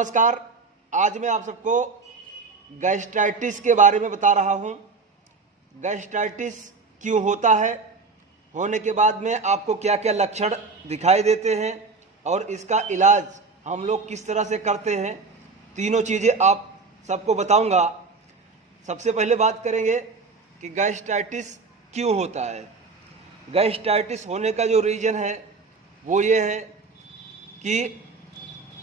नमस्कार। आज मैं आप सबको गैस्ट्राइटिस के बारे में बता रहा हूं। गैस्ट्राइटिस क्यों होता है, होने के बाद में आपको क्या क्या लक्षण दिखाई देते हैं और इसका इलाज हम लोग किस तरह से करते हैं, तीनों चीज़ें आप सबको बताऊंगा। सबसे पहले बात करेंगे कि गैस्ट्राइटिस क्यों होता है। गैस्ट्राइटिस होने का जो रीज़न है वो ये है कि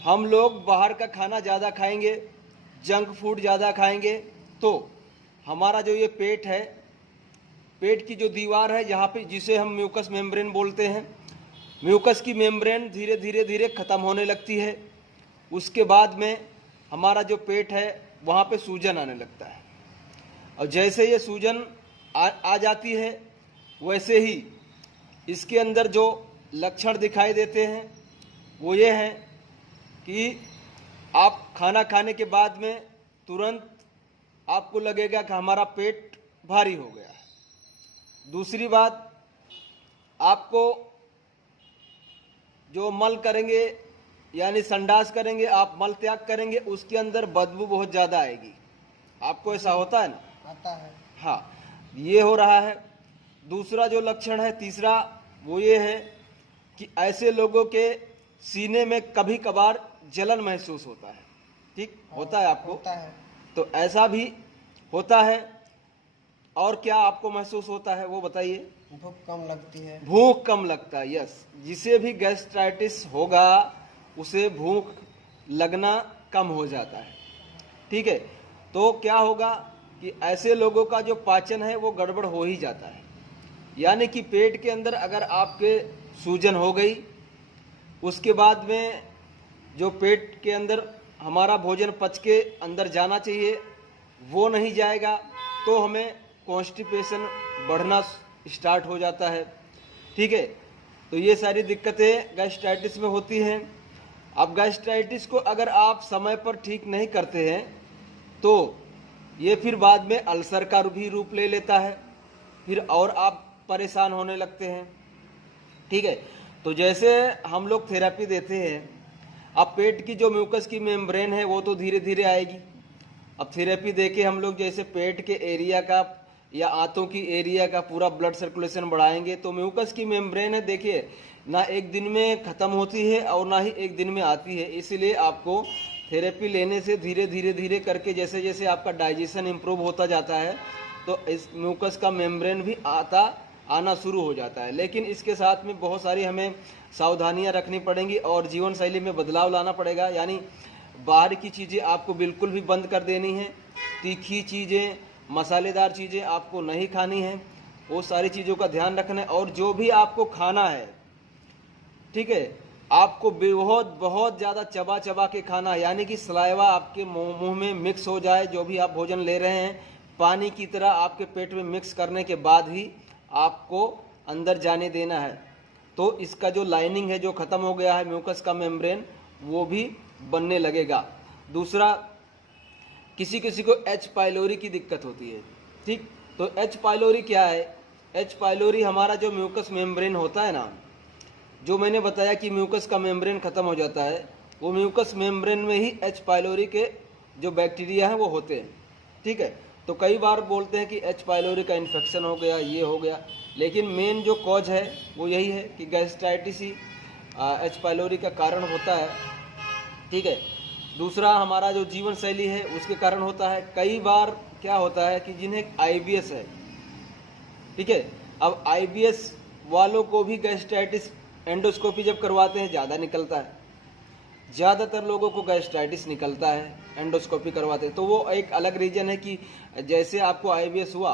हम लोग बाहर का खाना ज़्यादा खाएंगे, जंक फूड ज़्यादा खाएंगे, तो हमारा जो ये पेट है, पेट की जो दीवार है जहाँ पे, जिसे हम म्यूकस मेम्ब्रेन बोलते हैं, म्यूकस की मेम्ब्रेन धीरे धीरे ख़त्म होने लगती है। उसके बाद में हमारा जो पेट है वहाँ पे सूजन आने लगता है, और जैसे ये सूजन आ जाती है वैसे ही इसके अंदर जो लक्षण दिखाई देते हैं वो ये हैं कि आप खाना खाने के बाद में तुरंत आपको लगेगा कि हमारा पेट भारी हो गया है। दूसरी बात, आपको जो मल करेंगे यानी संडास करेंगे, आप मल त्याग करेंगे, उसके अंदर बदबू बहुत ज़्यादा आएगी। आपको ऐसा होता है ना? आता है। हाँ, ये हो रहा है। दूसरा जो लक्षण है, तीसरा, वो ये है कि ऐसे लोगों के सीने में कभी कभार जलन महसूस होता है। ठीक होता है आपको? होता है। तो ऐसा भी होता है। और क्या आपको महसूस होता है वो बताइए? भूख कम लगती है। भूख कम लगता है, यस। जिसे भी गैस्ट्राइटिस होगा उसे भूख लगना कम हो जाता है। ठीक है, तो क्या होगा कि ऐसे लोगों का जो पाचन है वो गड़बड़ हो ही जाता है। यानी कि पेट के अंदर अगर आपके सूजन हो गई, उसके बाद में जो पेट के अंदर हमारा भोजन पच के अंदर जाना चाहिए वो नहीं जाएगा, तो हमें कॉन्स्टिपेशन बढ़ना स्टार्ट हो जाता है। ठीक है, तो ये सारी दिक्कतें गैस्ट्राइटिस में होती हैं। अब गैस्ट्राइटिस को अगर आप समय पर ठीक नहीं करते हैं तो ये फिर बाद में अल्सर का भी रूप ले लेता है, फिर और आप परेशान होने लगते हैं। ठीक है, तो जैसे हम लोग थेरेपी देते हैं, अब पेट की जो म्यूकस की मेम्ब्रेन है वो तो धीरे धीरे आएगी। अब थेरेपी देके हम लोग जैसे पेट के एरिया का या आंतों की एरिया का पूरा ब्लड सर्कुलेशन बढ़ाएंगे, तो म्यूकस की मेम्ब्रेन है, देखिए, ना एक दिन में ख़त्म होती है और ना ही एक दिन में आती है। इसीलिए आपको थेरेपी लेने से धीरे धीरे करके जैसे जैसे आपका डाइजेशन इम्प्रूव होता जाता है तो इस म्यूकस का मेम्ब्रेन भी आना शुरू हो जाता है। लेकिन इसके साथ में बहुत सारी हमें सावधानियां रखनी पड़ेंगी और जीवन शैली में बदलाव लाना पड़ेगा। यानी बाहर की चीज़ें आपको बिल्कुल भी बंद कर देनी है, तीखी चीज़ें, मसालेदार चीज़ें आपको नहीं खानी है, वो सारी चीज़ों का ध्यान रखना है। और जो भी आपको खाना है, ठीक है, आपको बहुत ज़्यादा चबा चबा के खाना है, यानी कि सलाइवा आपके मुंह में मिक्स हो जाए। जो भी आप भोजन ले रहे हैं पानी की तरह आपके पेट में मिक्स करने के बाद ही आपको अंदर जाने देना है। तो इसका जो लाइनिंग है जो ख़त्म हो गया है म्यूकस का मेम्ब्रेन, वो भी बनने लगेगा। दूसरा, किसी किसी को एच पाइलोरी की दिक्कत होती है। ठीक, तो एच पाइलोरी क्या है? एच पाइलोरी हमारा जो म्यूकस मेम्ब्रेन होता है ना, जो मैंने बताया कि म्यूकस का मेम्ब्रेन ख़त्म हो जाता है, वो म्यूकस मेम्ब्रेन में ही एच पाइलोरी के जो बैक्टीरिया हैं वो होते हैं। ठीक है, तो कई बार बोलते हैं कि एच पाइलोरी का इन्फेक्शन हो गया, ये हो गया, लेकिन मेन जो कॉज है वो यही है कि गैस्ट्राइटिस ही एच पाइलोरी का कारण होता है। ठीक है, दूसरा, हमारा जो जीवन शैली है उसके कारण होता है। कई बार क्या होता है कि जिन्हें आईबीएस है, ठीक है, अब आईबीएस वालों को भी गैस्ट्राइटिस एंडोस्कोपी जब करवाते हैं ज़्यादा निकलता है। ज़्यादातर लोगों को गैस्ट्राइटिस निकलता है एंडोस्कोपी करवाते हैं। तो वो एक अलग रीज़न है कि जैसे आपको आईबीएस हुआ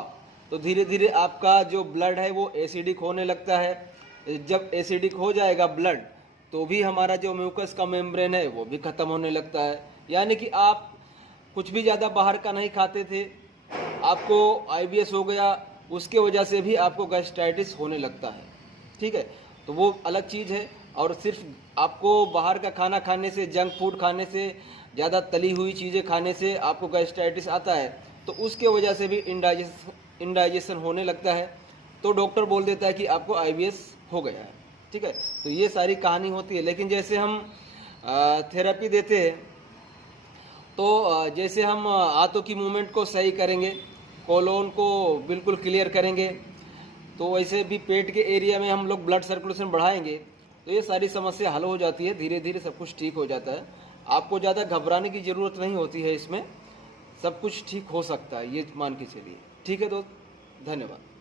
तो धीरे धीरे आपका जो ब्लड है वो एसिडिक होने लगता है। जब एसिडिक हो जाएगा ब्लड, तो भी हमारा जो म्यूकस का मेम्ब्रेन है वो भी ख़त्म होने लगता है। यानी कि आप कुछ भी ज़्यादा बाहर का नहीं खाते थे, आपको आईबीएस हो गया, उसके वजह से भी आपको गैस्ट्राइटिस होने लगता है। ठीक है, तो वो अलग चीज़ है। और सिर्फ आपको बाहर का खाना खाने से, जंक फूड खाने से, ज़्यादा तली हुई चीज़ें खाने से आपको गैस्ट्राइटिस आता है, तो उसके वजह से भी इंडाइजेशन होने लगता है, तो डॉक्टर बोल देता है कि आपको आईबीएस हो गया है। ठीक है, तो ये सारी कहानी होती है। लेकिन जैसे हम थेरेपी देते हैं तो जैसे हम हाथों की मूवमेंट को सही करेंगे, कोलोन को बिल्कुल क्लियर करेंगे, तो वैसे भी पेट के एरिया में हम लोग ब्लड सर्कुलेशन बढ़ाएंगे तो ये सारी समस्या हल हो जाती है, धीरे धीरे सब कुछ ठीक हो जाता है। आपको ज़्यादा घबराने की ज़रूरत नहीं होती है, इसमें सब कुछ ठीक हो सकता है, ये मान के चलिए। ठीक है दोस्त, धन्यवाद।